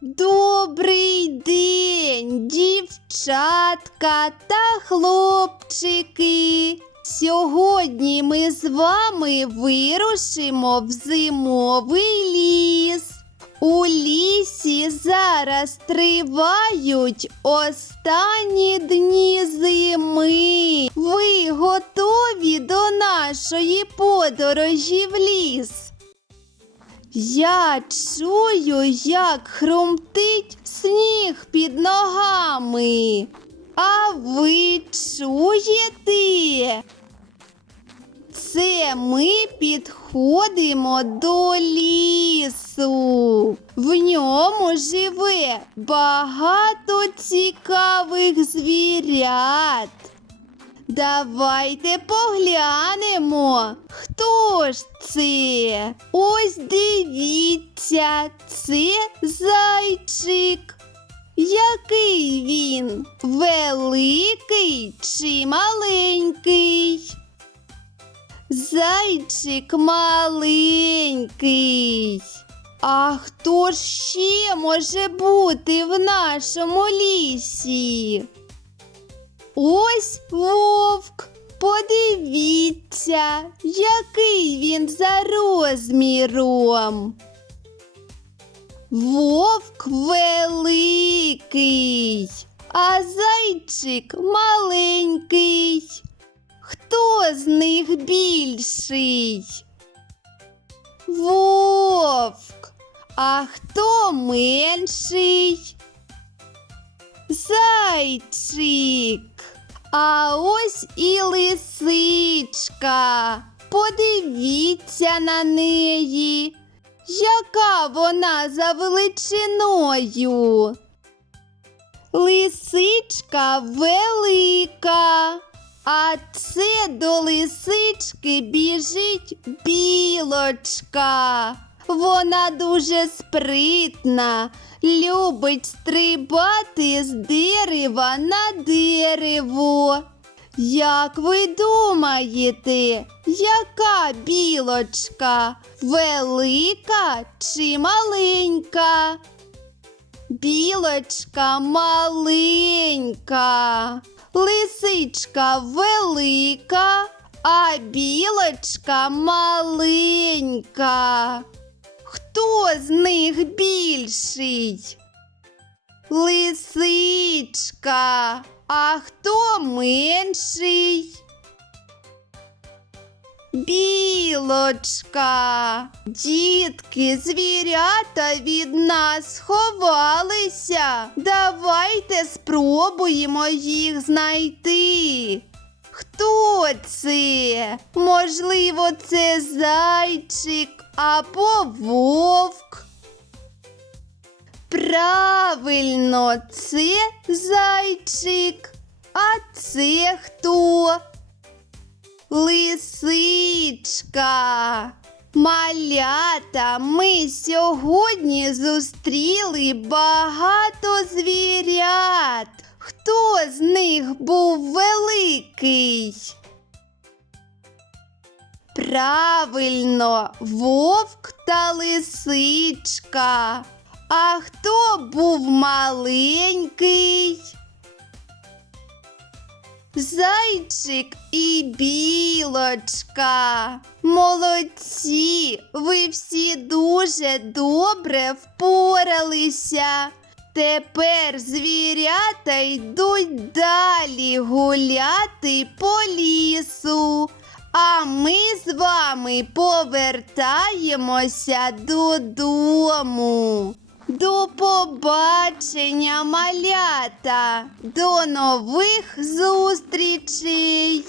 Добрий день, дівчатка та хлопчики. Сьогодні ми з вами вирушимо в зимовий ліс. У лісі зараз тривають останні дні зими. Ви готові до нашої подорожі в ліс? Я чую, як хрумтить сніг під ногами. А ви чуєте? Це ми підходимо до лісу. В ньому живе багато цікавих звірят. Давайте поглянемо, хто ж це? Ось дивіться, це зайчик. Який він? Великий чи маленький? Зайчик маленький. А хто ж ще може бути в нашому лісі? Ось вовк. Подивіться, який він за розміром. Вовк великий, а зайчик маленький. Хто з них більший? Вовк. А хто менший? Зайчик. А ось і лисичка. Подивіться на неї. Яка вона за величиною? Лисичка велика. А це до лисички біжить білочка. Вона дуже спритна, любить стрибати з дерева на дерево. Як ви думаєте, яка білочка? Велика чи маленька? Білочка маленька, лисичка велика, а білочка маленька. Хто з них більший? Лисичка. А хто менший? Білочка. Дітки, звірята від нас ховалися. Давайте спробуємо їх знайти. Хто це? Можливо, це зайчик або вовк. Правильно, це зайчик. А це хто? Лисичка. Малята, ми сьогодні зустріли багато звірят. Хто з них був великий? Правильно, вовк та лисичка. А хто був маленький? Зайчик і білочка. Молодці, ви всі дуже добре впоралися. Тепер звірята йдуть далі гуляти по лісу. А ми з вами повертаємося додому. До побачення, малята! До нових зустрічей!